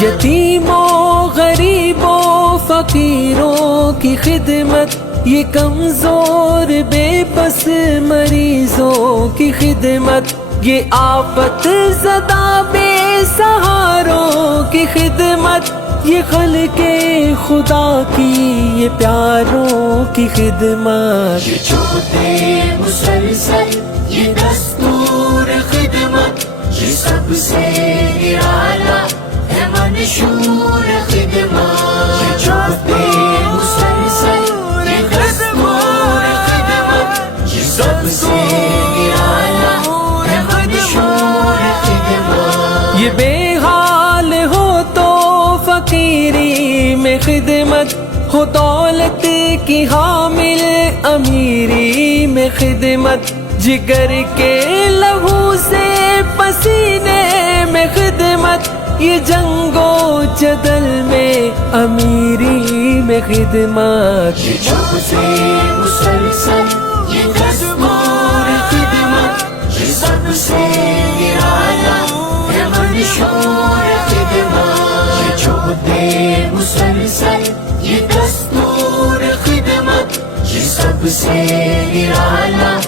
یتیموں غریبوں فقیروں کی خدمت، یہ کمزور بے بس مریضوں کی خدمت، یہ آفت زدہ بے سہاروں کی خدمت، یہ خلق خدا کی یہ پیاروں کی خدمت، یہ چھوٹے مسلسل یہ دستور خدمت، یہ سب سے نرالا ہے منشور خدمت، یہ چھوٹے مسلسل یہ دستور خدمت، یہ سب سے نرالا ہے منشور خدمت، یہ بے حال ہو تو فقیری میں خدمت، ہو دولت کی حامل امیری میں خدمت، جگر کے لہو سے پسینے میں خدمت، یہ جنگ و جدل میں امیری میں خدمت، یہ چھوٹے مسلسل یہ دستور خدمت، یہ سب سے نرالا ہے منشور خدمت، یہ چھوٹے مسلسل یہ دستور خدمت، یہ سب سے نرالا